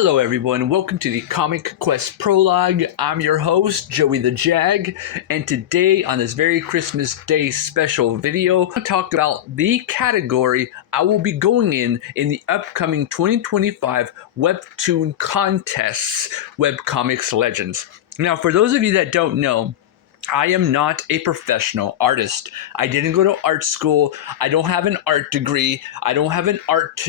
Hello everyone, welcome to the Comic Quest Prologue. I'm your host, Joey the JAG, and today on this very Christmas Day special video, I'll talk about the category I will be going in the upcoming 2025 Webtoon contests, Webcomics Legends. Now, for those of you that don't know, I am not a professional artist. I didn't go to art school. I don't have an art degree. I don't have an art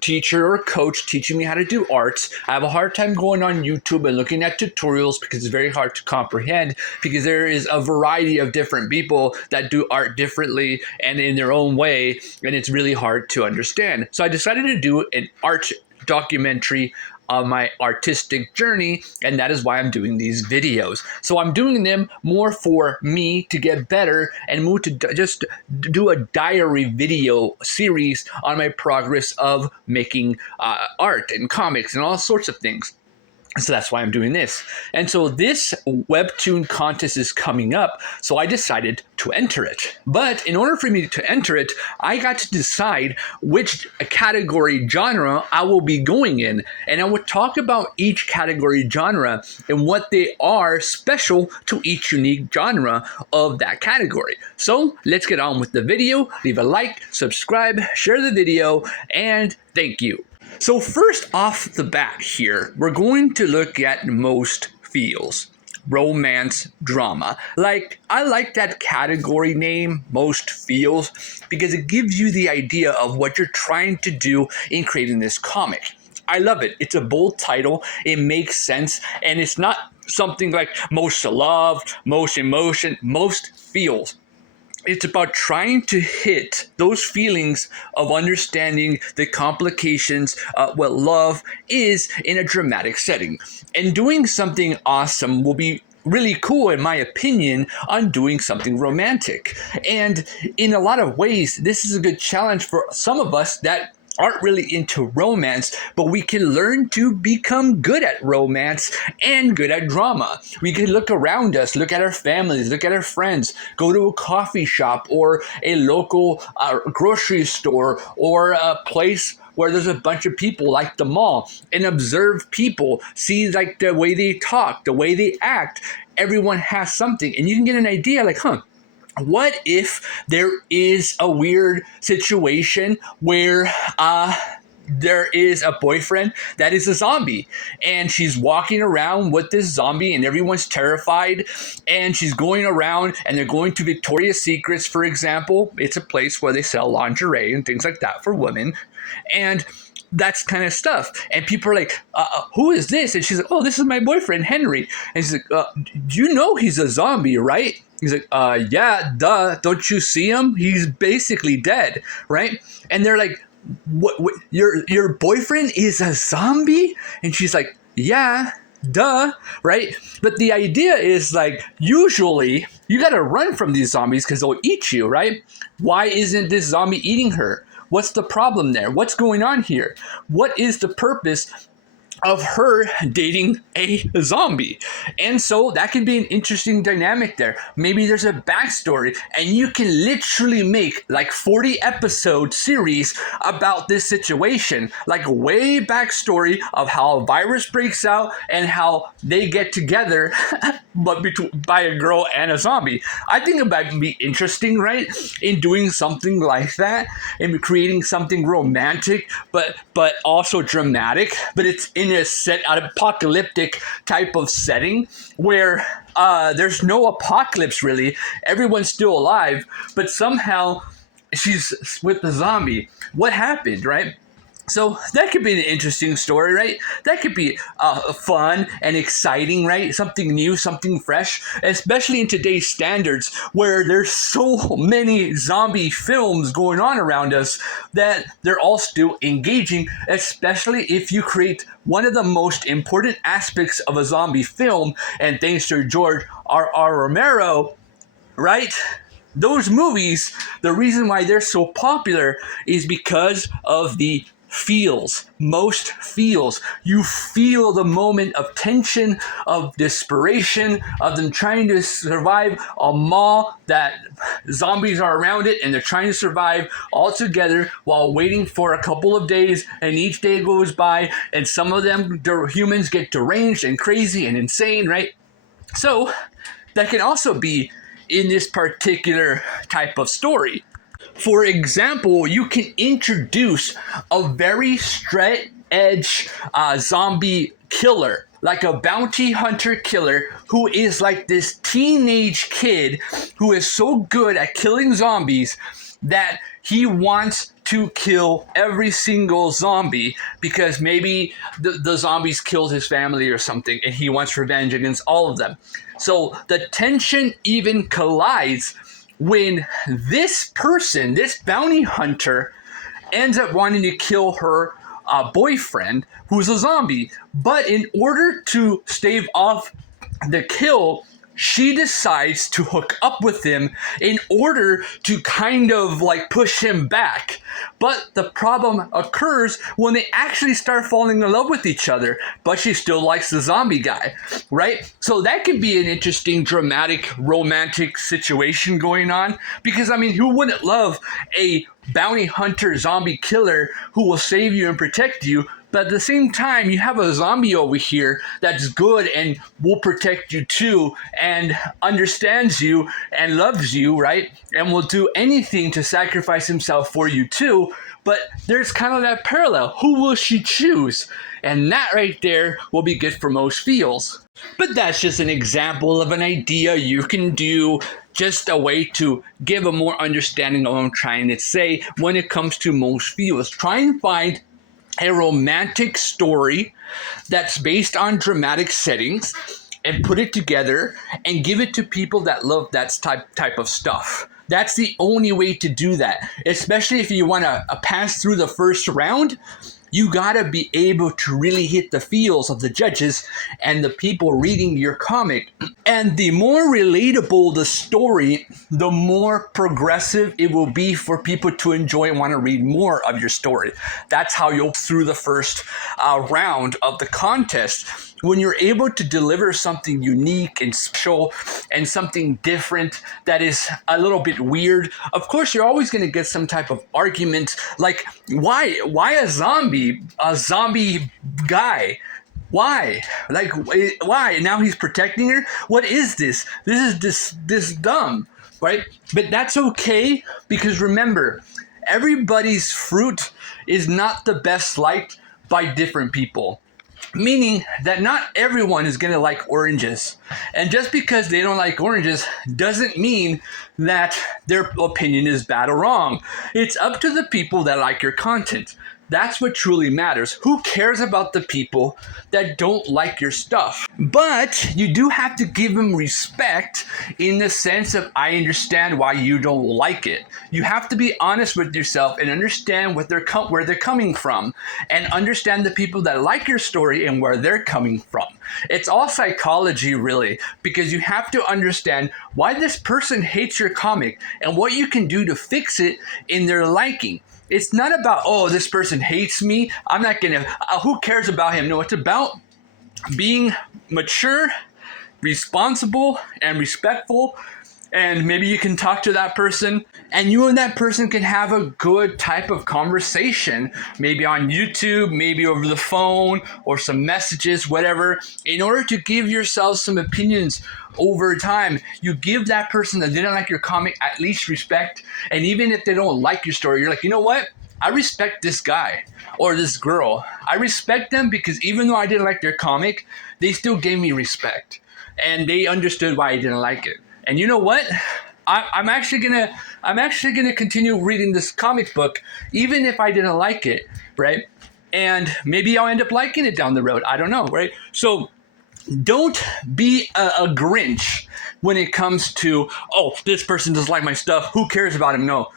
teacher or coach teaching me how to do arts. I have a hard time going on YouTube and looking at tutorials because it's very hard to comprehend, because there is a variety of different people that do art differently and in their own way, and it's really hard to understand. So I decided to do an art documentary on my artistic journey, and that is why I'm doing these videos. So I'm doing them more for me to get better and move to just do a diary video series on my progress of making art and comics and all sorts of things. So that's why I'm doing this. And so this Webtoon contest is coming up, so I decided to enter it. But in order for me to enter it, I got to decide which category genre I will be going in. And I will talk about each category genre and what they are special to each unique genre of that category. So let's get on with the video. Leave a like, subscribe, share the video, and thank you. So first off the bat here, we're going to look at most feels. Romance drama. I like that category name, most feels, because it gives you the idea of what you're trying to do in creating this comic. I love it. It's a bold title. It makes sense. And it's not something like most love, most emotion, most feels. It's about trying to hit those feelings of understanding the complications of what love is in a dramatic setting. And doing something awesome will be really cool, in my opinion, on doing something romantic. And in a lot of ways, this is a good challenge for some of us that aren't really into romance, but we can learn to become good at romance and good at drama. We can look around us, look at our families, look at our friends, go to a coffee shop or a local grocery store or a place where there's a bunch of people like the mall, and observe people, see like the way they talk, the way they act. Everyone has something, and you can get an idea like, what if there is a weird situation where there is a boyfriend that is a zombie, and she's walking around with this zombie and everyone's terrified, and she's going around and they're going to Victoria's Secrets, for example. It's a place where they sell lingerie and things like that for women, and that's kind of stuff. And people are like, who is this? And she's like, oh, this is my boyfriend, Henry. And she's like, do you know he's a zombie, right? He's like, yeah, duh. Don't you see him? He's basically dead, right? And they're like, what your boyfriend is a zombie? And she's like, yeah, duh, right? But the idea is like, usually you got to run from these zombies because they'll eat you, right? Why isn't this zombie eating her? What's the problem there? What's going on here? What is the purpose of her dating a zombie? And so that could be an interesting dynamic there. Maybe there's a backstory, and you can literally make like 40 episode series about this situation, like way backstory of how a virus breaks out and how they get together but by a girl and a zombie. I think it might be interesting, right, in doing something like that and creating something romantic but also dramatic, but it's in a apocalyptic type of setting where there's no apocalypse really. Everyone's still alive, but somehow she's with the zombie. What happened, right? So that could be an interesting story, right? That could be fun and exciting, right? Something new, something fresh, especially in today's standards where there's so many zombie films going on around us that they're all still engaging, especially if you create one of the most important aspects of a zombie film, and thanks to George R.R. Romero, right? Those movies, the reason why they're so popular is because of the feels. Most feels. You feel the moment of tension, of desperation, of them trying to survive a mall that zombies are around it and they're trying to survive all together while waiting for a couple of days, and each day goes by and some of them, the humans, get deranged and crazy and insane, right? So that can also be in this particular type of story. For example, you can introduce a very straight edge zombie killer, like a bounty hunter killer who is like this teenage kid who is so good at killing zombies that he wants to kill every single zombie because maybe the zombies killed his family or something and he wants revenge against all of them. So the tension even collides when this person, this bounty hunter, ends up wanting to kill her boyfriend who's a zombie. But in order to stave off the kill, she decides to hook up with him in order to kind of like push him back. But the problem occurs when they actually start falling in love with each other, but she still likes the zombie guy, right? So that could be an interesting, dramatic, romantic situation going on. Because, I mean, who wouldn't love a bounty hunter zombie killer who will save you and protect you? But at the same time, you have a zombie over here that's good and will protect you too and understands you and loves you, right? And will do anything to sacrifice himself for you too. But there's kind of that parallel. Who will she choose? And that right there will be good for most feels. But that's just an example of an idea you can do, just a way to give a more understanding of what I'm trying to say when it comes to most feels. Try and find a romantic story that's based on dramatic settings and put it together and give it to people that love that type of stuff. That's the only way to do that, especially if you want to pass through the first round. You gotta be able to really hit the feels of the judges and the people reading your comic. And the more relatable the story, the more progressive it will be for people to enjoy and want to read more of your story. That's how you'll through the first round of the contest. When you're able to deliver something unique and special and something different that is a little bit weird, of course you're always going to get some type of argument like, why a zombie guy? Why? Like, why? Now he's protecting her? What is this? This is this dumb, right? But that's okay, because remember, everybody's fruit is not the best liked by different people. Meaning that not everyone is going to like oranges. And just because they don't like oranges doesn't mean that their opinion is bad or wrong. It's up to the people that like your content. That's what truly matters. Who cares about the people that don't like your stuff? But you do have to give them respect in the sense of, I understand why you don't like it. You have to be honest with yourself and understand where they're coming from, and understand the people that like your story and where they're coming from. It's all psychology, really, because you have to understand why this person hates your comic and what you can do to fix it in their liking. It's not about, oh, this person hates me, I'm not gonna, who cares about him? No, it's about being mature, responsible, and respectful. And maybe you can talk to that person, and you and that person can have a good type of conversation, maybe on YouTube, maybe over the phone, or some messages, whatever, in order to give yourself some opinions over time. You give that person that didn't like your comic at least respect, and even if they don't like your story, you're like, you know what? I respect this guy or this girl. I respect them because even though I didn't like their comic, they still gave me respect, and they understood why I didn't like it. And you know what? I'm actually gonna continue reading this comic book, even if I didn't like it, right? And maybe I'll end up liking it down the road. I don't know, right? So don't be a Grinch when it comes to, oh, this person doesn't like my stuff, who cares about him? No.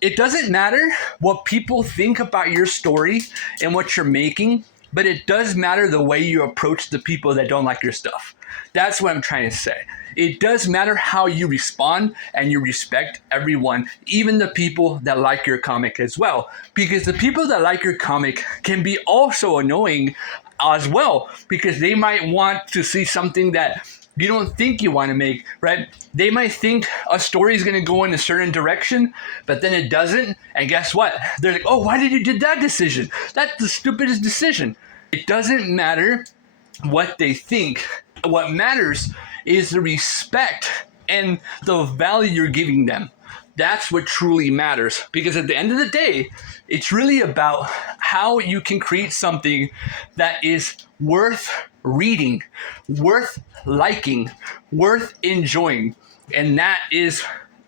It doesn't matter what people think about your story and what you're making, but it does matter the way you approach the people that don't like your stuff. That's what I'm trying to say. it does matter how you respond, and you respect everyone, even the people that like your comic as well. Because the people that like your comic can be also annoying as well, because they might want to see something that you don't think you want to make, right? They might think a story is going to go in a certain direction, but then it doesn't. And guess what? They're like, oh, why did you do that decision? That's the stupidest decision. It doesn't matter what they think. What matters is the respect and the value you're giving them. That's what truly matters, because at the end of the day, it's really about how you can create something that is worth reading, worth liking, worth enjoying, and that is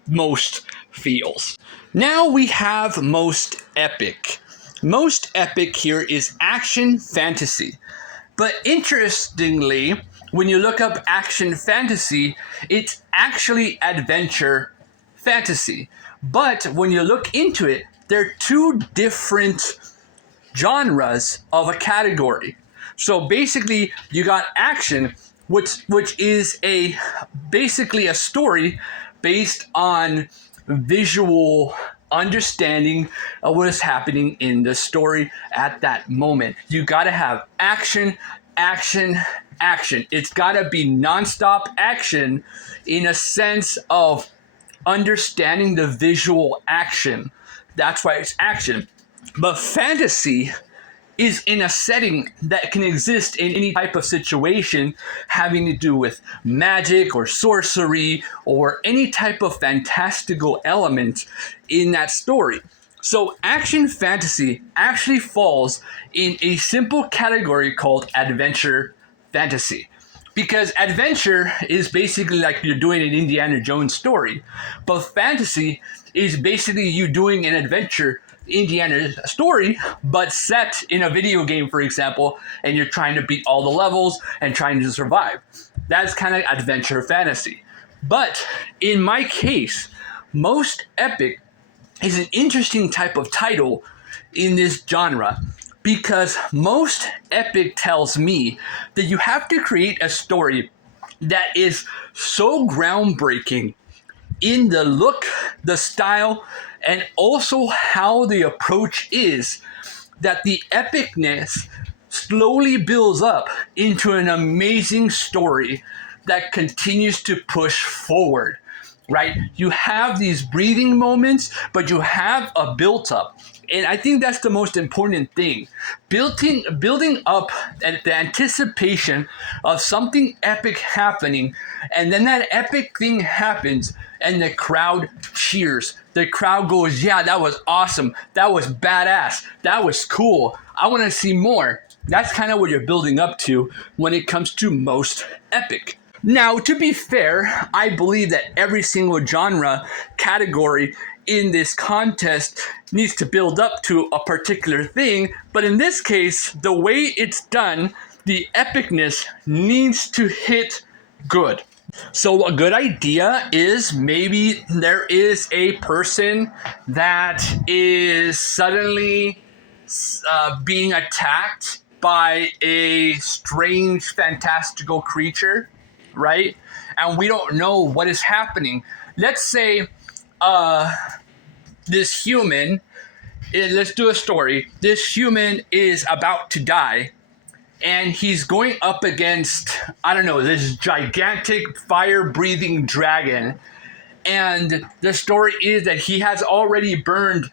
most feels. Now we have most epic. Most epic here is action fantasy. But interestingly, when you look up action fantasy, it's actually adventure fantasy. But when you look into it, they're two different genres of a category. So basically, you got action, which is basically a story based on visual understanding of what is happening in the story at that moment. You got to have action, action, action. It's got to be nonstop action in a sense of understanding the visual action. That's why it's action. But fantasy is in a setting that can exist in any type of situation having to do with magic or sorcery or any type of fantastical element in that story. So action fantasy actually falls in a simple category called adventure fantasy. Because adventure is basically like you're doing an Indiana Jones story, but fantasy is basically you doing an adventure Indiana story, but set in a video game, for example, and you're trying to beat all the levels and trying to survive. That's kind of adventure fantasy. But in my case, most epic is an interesting type of title in this genre, because most epic tells me that you have to create a story that is so groundbreaking in the look, the style, and also how the approach is, that the epicness slowly builds up into an amazing story that continues to push forward, right? You have these breathing moments, but you have a built up. And I think that's the most important thing. Building up the anticipation of something epic happening, and then that epic thing happens, and the crowd cheers. The crowd goes, yeah, that was awesome. That was badass. That was cool. I want to see more. That's kind of what you're building up to when it comes to most epic. Now, to be fair, I believe that every single genre category in this contest needs to build up to a particular thing, but in this case, the way it's done, the epicness needs to hit good. So a good idea is maybe there is a person that is suddenly being attacked by a strange, fantastical creature, right? And we don't know what is happening. Let's say this human, let's do a story. This human is about to die, and he's going up against, I don't know, this gigantic fire-breathing dragon. And the story is that he has already burned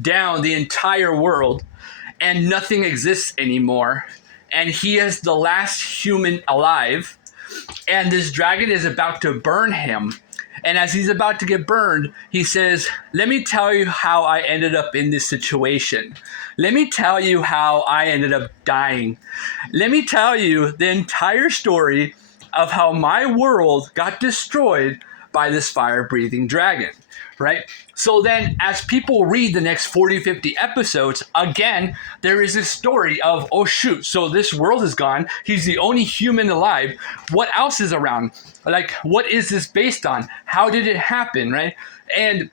down the entire world, and nothing exists anymore. And he is the last human alive, and this dragon is about to burn him. And as he's about to get burned, he says, let me tell you how I ended up in this situation. Let me tell you how I ended up dying. Let me tell you the entire story of how my world got destroyed by this fire-breathing dragon, right? So then as people read the next 40, 50 episodes, again, there is this story of, oh shoot, so this world is gone. He's the only human alive. What else is around? Like, what is this based on? How did it happen, right? And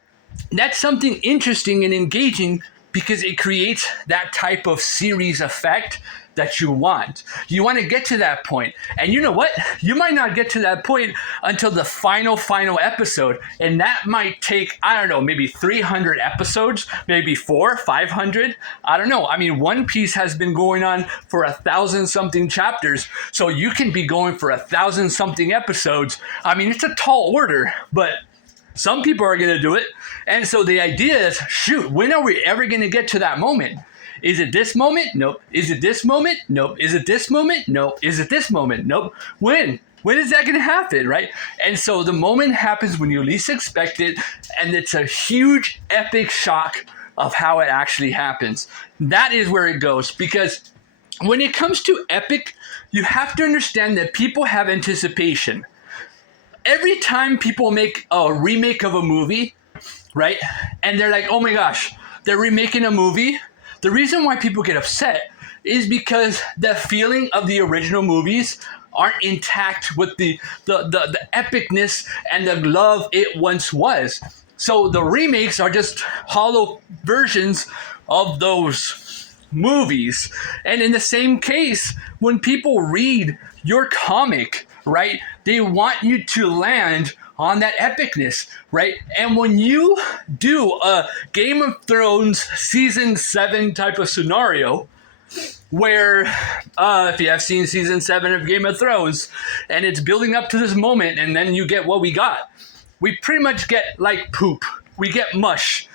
that's something interesting and engaging because it creates that type of series effect that you want. You want to get to that point. And you know what? You might not get to that point until the final episode. And that might take, I don't know, maybe 300 episodes, maybe 400, 500. I don't know. I mean, One Piece has been going on for 1,000-something chapters. So you can be going for 1,000-something episodes. I mean, it's a tall order, but some people are going to do it. And so the idea is, shoot, when are we ever going to get to that moment? Is it this moment? Nope. Is it this moment? Nope. Is it this moment? Nope. Is it this moment? Nope. When? When is that going to happen, right? And so the moment happens when you least expect it, and it's a huge, epic shock of how it actually happens. That is where it goes, because when it comes to epic, you have to understand that people have anticipation. Every time people make a remake of a movie, right, and they're like, oh my gosh, they're remaking a movie, the reason why people get upset is because the feeling of the original movies aren't intact with the epicness and the love it once was. So the remakes are just hollow versions of those movies. And in the same case, when people read your comic, right, they want you to land on that epicness, right? And when you do a Game of Thrones season 7 type of scenario, where if you have seen season 7 of Game of Thrones, and it's building up to this moment, and then you get what we got, we pretty much get like poop. We get mush,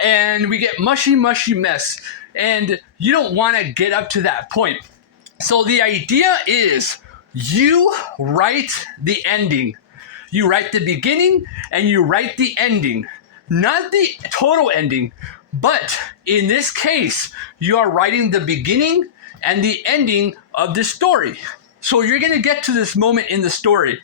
and we get mushy mess, and you don't want to get up to that point. So the idea is, you write the ending. You write the beginning and you write the ending. Not the total ending, but in this case, you are writing the beginning and the ending of the story. So you're going to get to this moment in the story.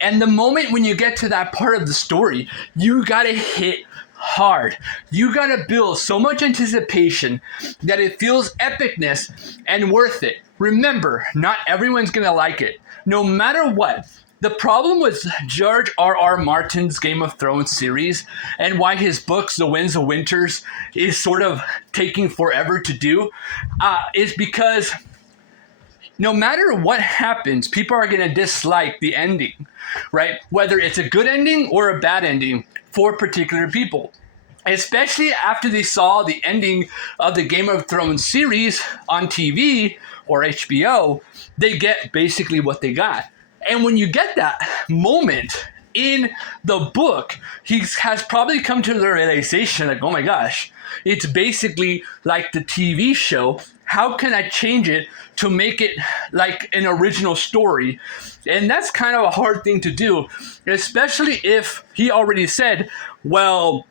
And the moment when you get to that part of the story, you got to hit hard. You got to build so much anticipation that it feels epicness and worth it. Remember, not everyone's going to like it. No matter what. The problem with George R.R. Martin's Game of Thrones series, and why his books, The Winds of Winters, is sort of taking forever to do, is because no matter what happens, people are going to dislike the ending, right? Whether it's a good ending or a bad ending for particular people. Especially after they saw the ending of the Game of Thrones series on TV or HBO, they get basically what they got. And when you get that moment in the book, he has probably come to the realization like, oh my gosh, it's basically like the TV show. How can I change it to make it like an original story? And that's kind of a hard thing to do, especially if he already said, well,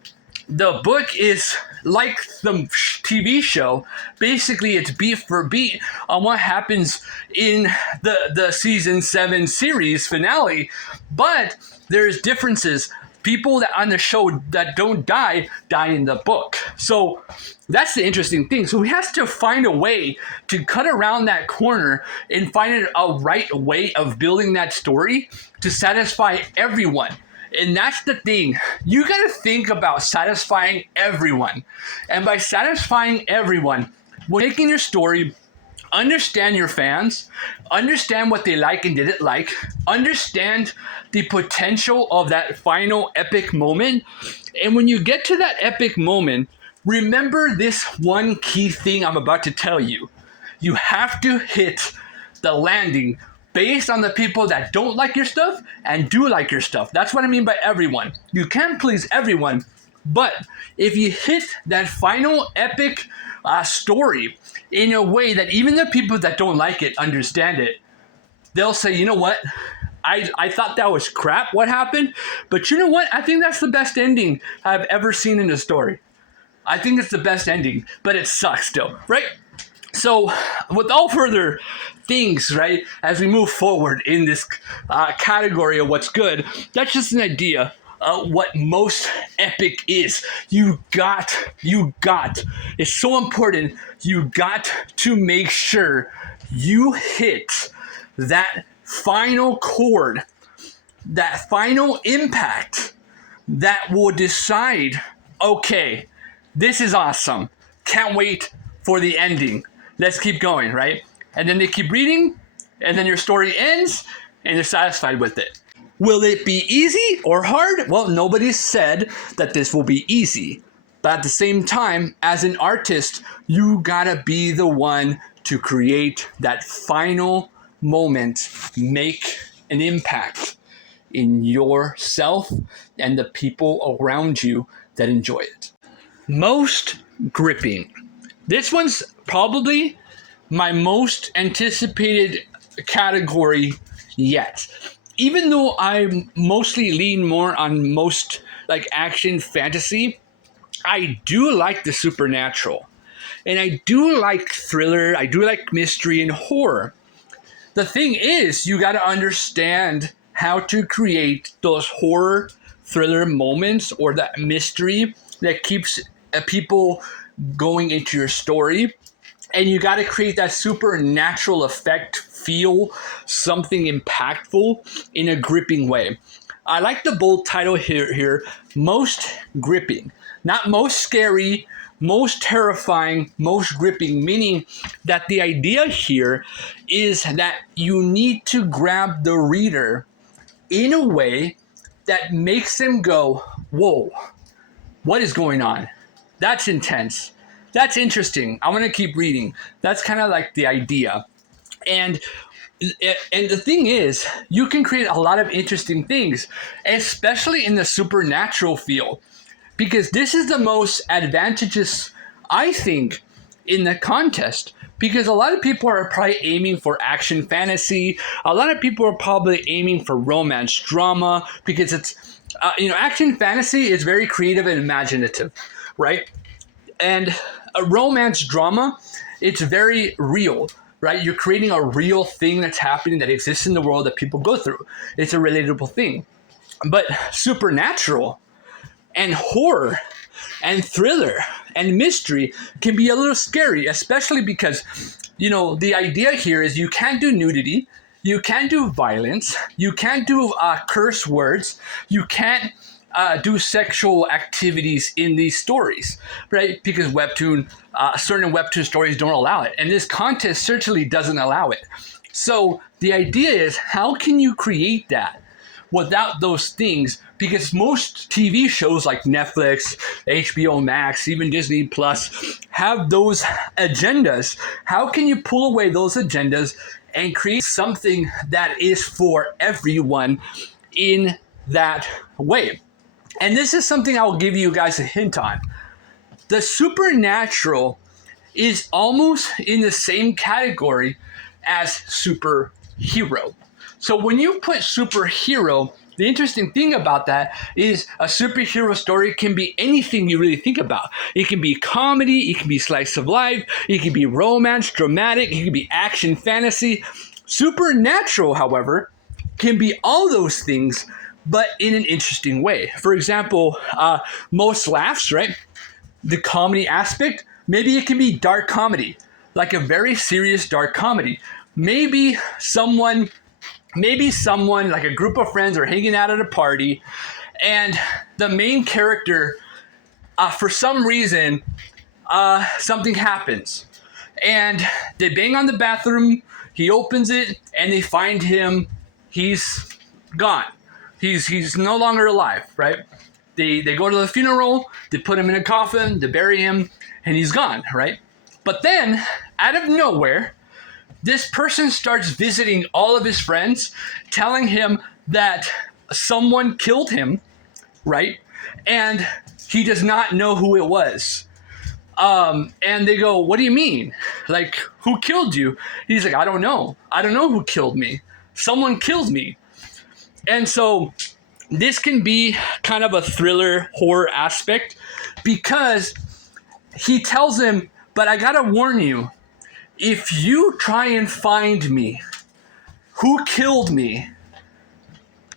the book is like the TV show. Basically, it's beat for beat on what happens in the season 7 series finale. But there's differences. People that on the show that don't die in the book. So that's the interesting thing. So he has to find a way to cut around that corner and find a right way of building that story to satisfy everyone. And that's the thing. You got to think about satisfying everyone. And by satisfying everyone, when making your story, understand your fans, understand what they like and didn't like, understand the potential of that final epic moment. And when you get to that epic moment, remember this one key thing I'm about to tell you. You have to hit the landing based on the people that don't like your stuff and do like your stuff. That's what I mean by everyone. You can't please everyone, but if you hit that final epic story in a way that even the people that don't like it understand it, they'll say, you know what? I thought that was crap what happened, but you know what? I think that's the best ending I've ever seen in a story. I think it's the best ending, but it sucks still, right? So with all further things, right, as we move forward in this category of what's good, that's just an idea of what most epic is. You got, it's so important, you got to make sure you hit that final chord, that final impact that will decide, okay, this is awesome. can't wait for the ending. Let's keep going, right? And then they keep reading, and then your story ends, and you're satisfied with it. Will it be easy or hard? Well, nobody said that this will be easy. But at the same time, as an artist, you gotta be the one to create that final moment, make an impact in yourself and the people around you that enjoy it. Most gripping. This one's probably my most anticipated category yet. Even though I mostly lean more on most like action fantasy, I do like the supernatural. And I do like thriller, I do like mystery and horror. The thing is, you got to understand how to create those horror thriller moments or that mystery that keeps people going into your story. And you got to create that supernatural effect, feel something impactful in a gripping way. I like the bold title here, most gripping. Not most scary, most terrifying, most gripping, meaning that the idea here is that you need to grab the reader in a way that makes them go, whoa, what is going on? That's intense. That's interesting. I want to keep reading. That's kind of like the idea. And the thing is, you can create a lot of interesting things, especially in the supernatural field. Because this is the most advantageous, I think, in the contest. Because a lot of people are probably aiming for action fantasy. A lot of people are probably aiming for romance drama. Because it's, action fantasy is very creative and imaginative, right? And a romance drama, it's very real, right? You're creating a real thing that's happening, that exists in the world, that people go through. It's a relatable thing. But supernatural and horror and thriller and mystery can be a little scary, especially because, the idea here is you can't do nudity, you can't do violence, you can't do curse words, you can't do sexual activities in these stories, right? Because certain Webtoon stories don't allow it. And this contest certainly doesn't allow it. So the idea is, how can you create that without those things? Because most TV shows like Netflix, HBO Max, even Disney Plus have those agendas. How can you pull away those agendas and create something that is for everyone in that way? And this is something I'll give you guys a hint on. The supernatural is almost in the same category as superhero. So when you put superhero, the interesting thing about that is a superhero story can be anything you really think about. It can be comedy, it can be slice of life, it can be romance, dramatic, it can be action, fantasy. Supernatural, however, can be all those things, but in an interesting way. For example, most laughs, right? The comedy aspect, maybe it can be dark comedy, like a very serious dark comedy. Maybe someone, like a group of friends are hanging out at a party, and the main character, for some reason, something happens. And they bang on the bathroom, he opens it, and they find him, he's gone. He's no longer alive, right? They go to the funeral, they put him in a coffin, they bury him, and he's gone, right? But then, out of nowhere, this person starts visiting all of his friends, telling him that someone killed him, right? And he does not know who it was. And they go, what do you mean? Like, who killed you? He's like, I don't know. I don't know who killed me. Someone killed me. And so this can be kind of a thriller horror aspect, because he tells him, but I gotta warn you, if you try and find me, who killed me,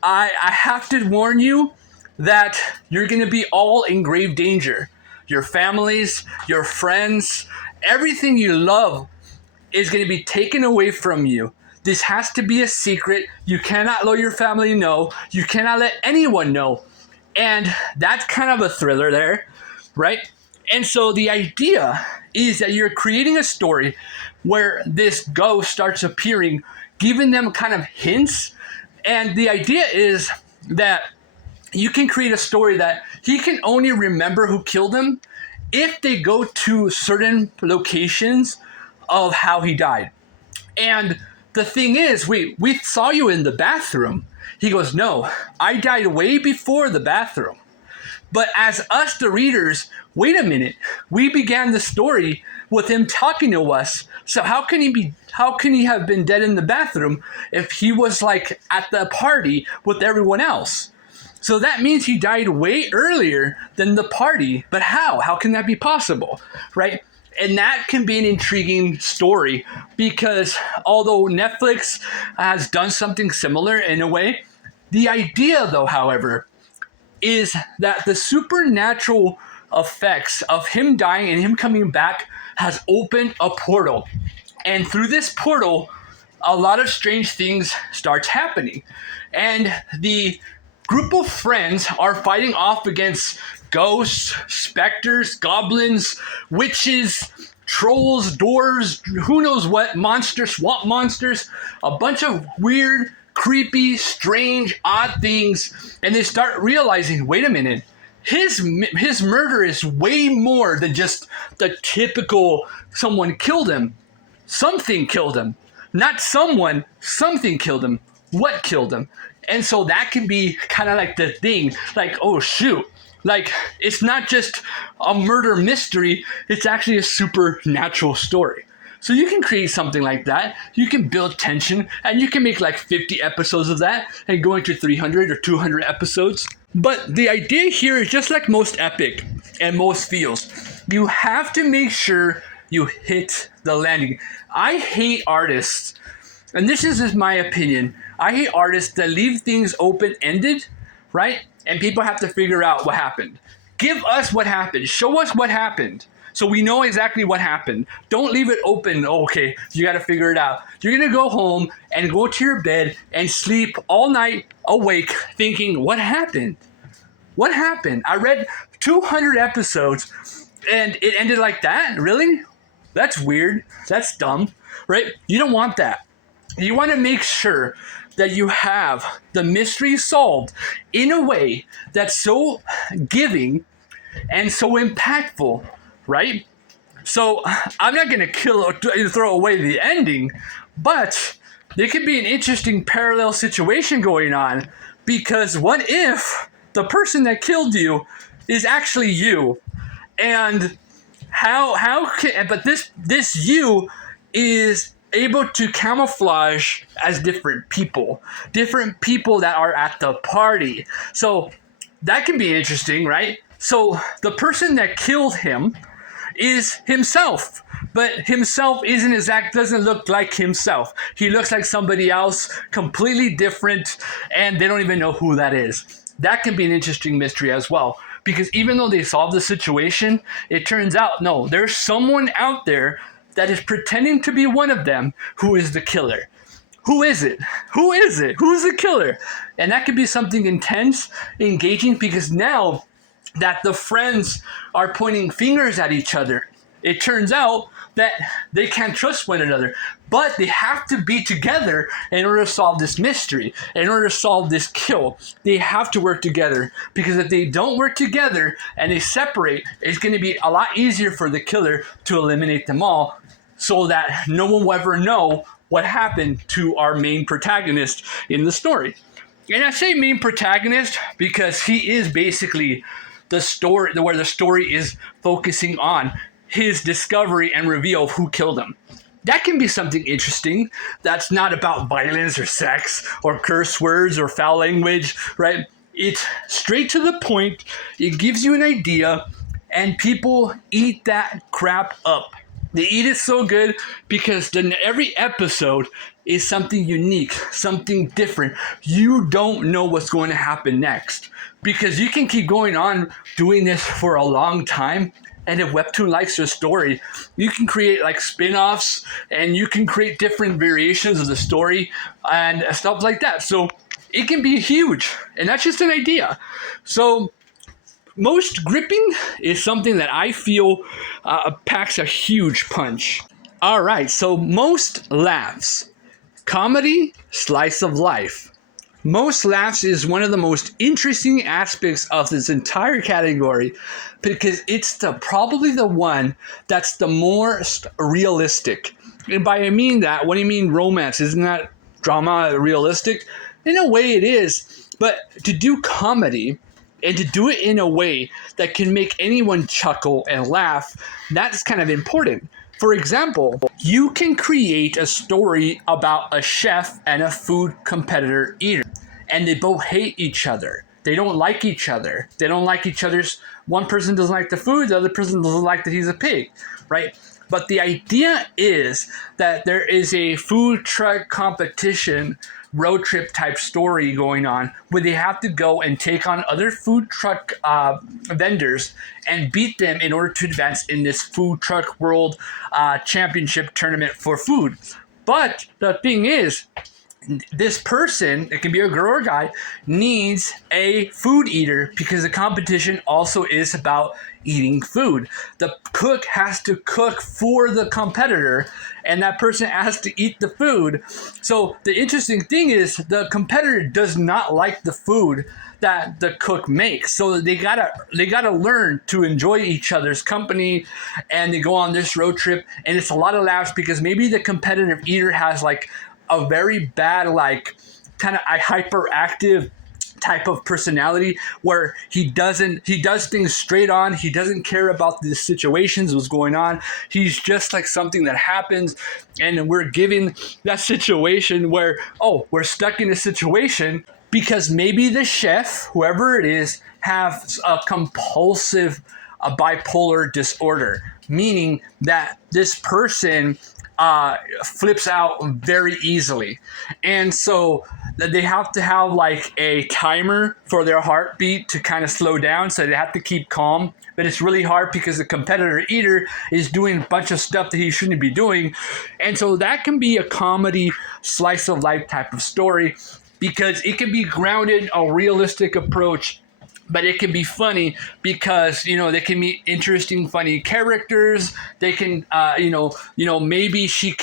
I have to warn you that you're going to be all in grave danger. Your families, your friends, everything you love is going to be taken away from you. This has to be a secret. You cannot let your family know. You cannot let anyone know. And that's kind of a thriller there, right? And so the idea is that you're creating a story where this ghost starts appearing, giving them kind of hints. And the idea is that you can create a story that he can only remember who killed him if they go to certain locations of how he died. And the thing is, we saw you in the bathroom. He goes, no, I died way before the bathroom. But as us, the readers, wait a minute, we began the story with him talking to us. So how can he have been dead in the bathroom if he was like at the party with everyone else? So that means he died way earlier than the party. But how? How can that be possible? Right? And that can be an intriguing story because although Netflix has done something similar in a way, the idea though, however, is that the supernatural effects of him dying and him coming back has opened a portal. And through this portal, a lot of strange things starts happening. And the group of friends are fighting off against ghosts, specters, goblins, witches, trolls, doors, who knows what, monsters, swamp monsters, a bunch of weird, creepy, strange, odd things, and they start realizing, wait a minute, his murder is way more than just the typical someone killed him. Something killed him. Not someone, something killed him. What killed him? And so that can be kind of like the thing, like, oh shoot, like it's not just a murder mystery, it's actually a supernatural story. So you can create something like that. You can build tension, and you can make like 50 episodes of that and go into 300 or 200 episodes. But the idea here is just like most epic and most feels. You have to make sure you hit the landing. I hate artists, and this is just my opinion. I hate artists that leave things open-ended, right? And people have to figure out what happened. Give us what happened. Show us what happened. So we know exactly what happened. Don't leave it open. Oh, okay, you got to figure it out. You're going to go home and go to your bed and sleep all night awake thinking, what happened? What happened? I read 200 episodes and it ended like that? Really? That's weird. That's dumb, right? You don't want that. You want to make sure that you have the mystery solved in a way that's so giving and so impactful, right? So I'm not going to throw away the ending, but there could be an interesting parallel situation going on, because what if the person that killed you is actually you? And but this you is able to camouflage as different people that are at the party. So that can be interesting, right? So the person that killed him is himself, but himself doesn't look like himself. He looks like somebody else, completely different, and they don't even know who that is. That can be an interesting mystery as well, because even though they solved the situation, it turns out, no, there's someone out there that is pretending to be one of them who is the killer. Who is it? Who is it? Who's the killer? And that could be something intense, engaging, because now that the friends are pointing fingers at each other, it turns out that they can't trust one another, but they have to be together in order to solve this mystery, in order to solve this kill. They have to work together, because if they don't work together and they separate, it's going to be a lot easier for the killer to eliminate them all, so that no one will ever know what happened to our main protagonist in the story. And I say main protagonist because he is basically the story, where the story is focusing on his discovery and reveal of who killed him. That can be something interesting that's not about violence or sex or curse words or foul language, right? It's straight to the point. It gives you an idea, and people eat that crap up. They eat it so good because then every episode is something unique, something different. You don't know what's going to happen next, because you can keep going on doing this for a long time. And if Webtoon likes your story, you can create like spin-offs, and you can create different variations of the story and stuff like that. So it can be huge, and that's just an idea. So most gripping is something that I feel packs a huge punch. All right, so most laughs. Comedy, slice of life. Most laughs is one of the most interesting aspects of this entire category because it's probably the one that's the most realistic. And by I mean that, what do you mean romance? Isn't that drama realistic? In a way it is, but to do comedy and to do it in a way that can make anyone chuckle and laugh, that's kind of important. For example, you can create a story about a chef and a food competitor eater, and they both hate each other. They don't like each other. They don't like each other's. One person doesn't like the food, the other person doesn't like that he's a pig, right? But the idea is that there is a food truck competition road trip type story going on where they have to go and take on other food truck vendors and beat them in order to advance in this food truck world championship tournament for food. But the thing is, this person, it can be a girl or a guy, needs a food eater because the competition also is about eating food. The cook has to cook for the competitor, and that person has to eat the food. So the interesting thing is the competitor does not like the food that the cook makes. So they gotta learn to enjoy each other's company, and they go on this road trip, and it's a lot of laughs because maybe the competitive eater has like a very bad, like kind of a hyperactive type of personality where he does things straight on. He doesn't care about the situations, what's going on. He's just like something that happens, and we're given that situation where, oh, we're stuck in a situation because maybe the chef, whoever it is, has a compulsive bipolar disorder, meaning that this person flips out very easily. And so they have to have like a timer for their heartbeat to kind of slow down. So they have to keep calm. But it's really hard because the competitor eater is doing a bunch of stuff that he shouldn't be doing. And so that can be a comedy slice of life type of story because it can be grounded in a realistic approach, but it can be funny because, they can be interesting, funny characters. They can, maybe she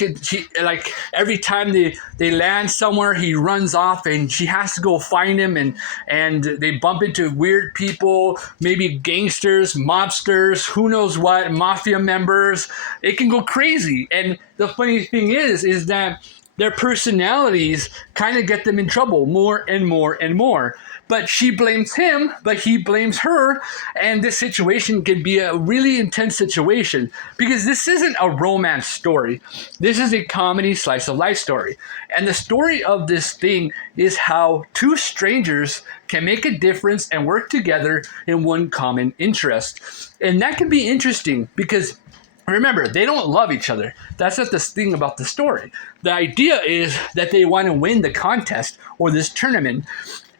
like every time they land somewhere, he runs off and she has to go find him, and they bump into weird people, maybe gangsters, mobsters, who knows what, mafia members. It can go crazy. And the funny thing is that their personalities kind of get them in trouble more and more and more. But she blames him, but he blames her, and this situation can be a really intense situation because this isn't a romance story. This is a comedy slice of life story. And the story of this thing is how two strangers can make a difference and work together in one common interest. And that can be interesting because remember, they don't love each other. That's not the thing about the story. The idea is that they want to win the contest or this tournament.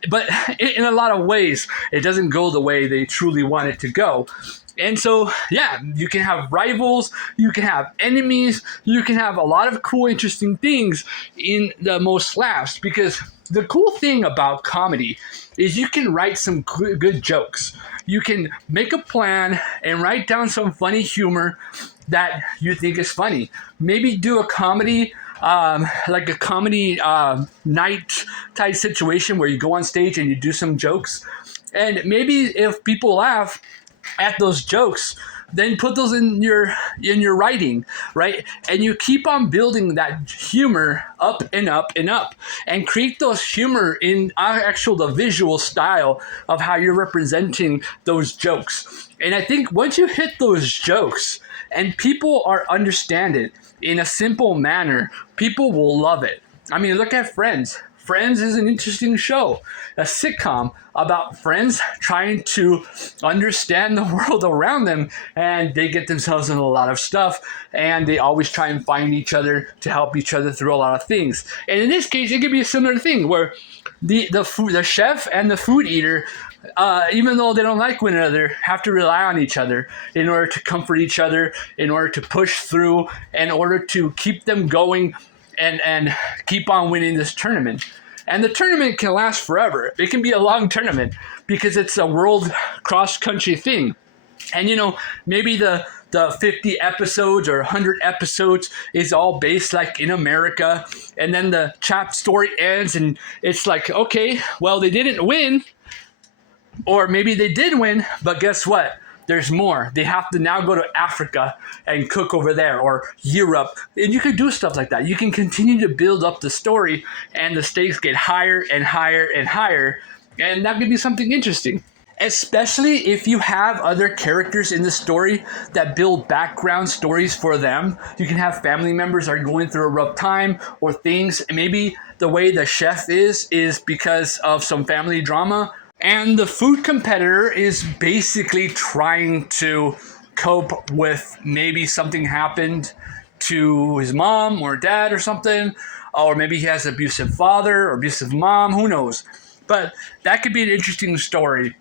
But in a lot of ways, it doesn't go the way they truly want it to go. And so, yeah, you can have rivals, you can have enemies, you can have a lot of cool, interesting things in the most laughs. Because the cool thing about comedy is you can write some good jokes. You can make a plan and write down some funny humor that you think is funny. Maybe do a comedy like a comedy night type situation where you go on stage and you do some jokes. And maybe if people laugh at those jokes, then put those in your writing, right? And you keep on building that humor up and up and up, and create those humor in the visual style of how you're representing those jokes. And I think once you hit those jokes and people understand it in a simple manner, people will love it. I mean, look at Friends. Friends is an interesting show, a sitcom about friends trying to understand the world around them, and they get themselves in a lot of stuff, and they always try and find each other to help each other through a lot of things. And in this case, it could be a similar thing where the chef and the food eater, even though they don't like one another, have to rely on each other in order to comfort each other, in order to push through, in order to keep them going and keep on winning this tournament. And the tournament can last forever. It can be a long tournament because it's a world cross-country thing. And, you know, maybe the 50 episodes or 100 episodes is all based like in America. And then the chap story ends and it's like, okay, well, they didn't win. Or maybe they did win, but guess what? There's more. They have to now go to Africa and cook over there, or Europe. And you can do stuff like that. You can continue to build up the story and the stakes get higher and higher and higher. And that could be something interesting. Especially if you have other characters in the story that build background stories for them. You can have family members are going through a rough time or things. Maybe the way the chef is because of some family drama. And the food competitor is basically trying to cope with maybe something happened to his mom or dad or something. Or maybe he has an abusive father or abusive mom. Who knows? But that could be an interesting story.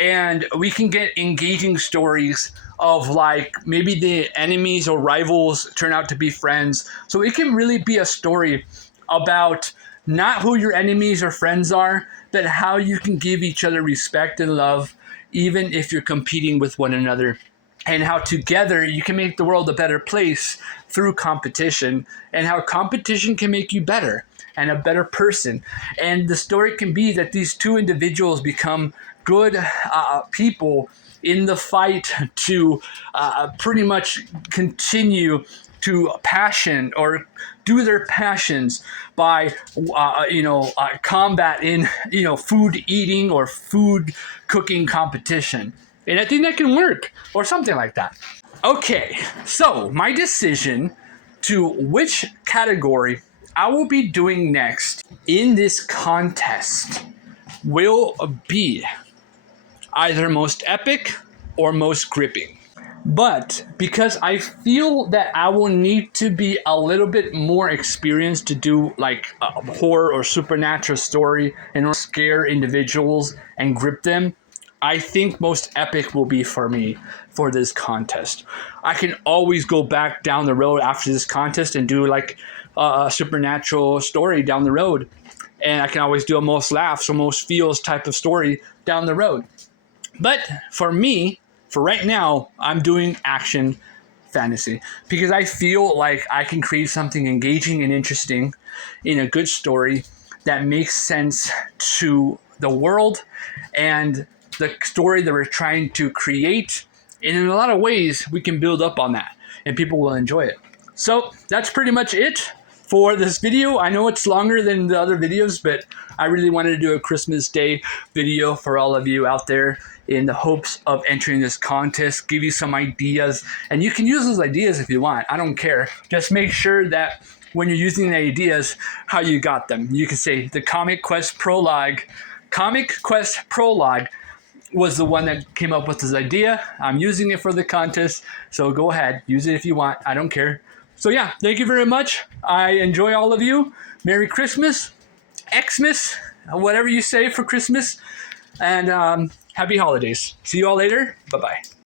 And we can get engaging stories of like maybe the enemies or rivals turn out to be friends. So it can really be a story about not who your enemies or friends are, but how you can give each other respect and love, even if you're competing with one another. And how together you can make the world a better place through competition, and how competition can make you better and a better person. And the story can be that these two individuals become good people in the fight to pretty much continue to passion or do their passions by combat in food eating or food cooking competition. And I think that can work, or something like that. Okay, so my decision to which category I will be doing next in this contest will be either most epic or most gripping. But because I feel that I will need to be a little bit more experienced to do like a horror or supernatural story and scare individuals and grip them, I think most epic will be for me for this contest. I can always go back down the road after this contest and do like a supernatural story down the road. And I can always do a most laughs or most feels type of story down the road. But for me, for right now, I'm doing action fantasy because I feel like I can create something engaging and interesting in a good story that makes sense to the world and the story that we're trying to create. And in a lot of ways, we can build up on that and people will enjoy it. So that's pretty much it for this video. I know it's longer than the other videos, but I really wanted to do a Christmas Day video for all of you out there in the hopes of entering this contest, give you some ideas. And you can use those ideas if you want. I don't care. Just make sure that when you're using the ideas, how you got them. You can say the Comic Quest Prologue. Comic Quest Prologue was the one that came up with this idea. I'm using it for the contest, so go ahead, use it if you want. I don't care. So yeah, thank you very much. I enjoy all of you. Merry Christmas, Xmas, whatever you say for Christmas, and happy holidays. See you all later. Bye-bye.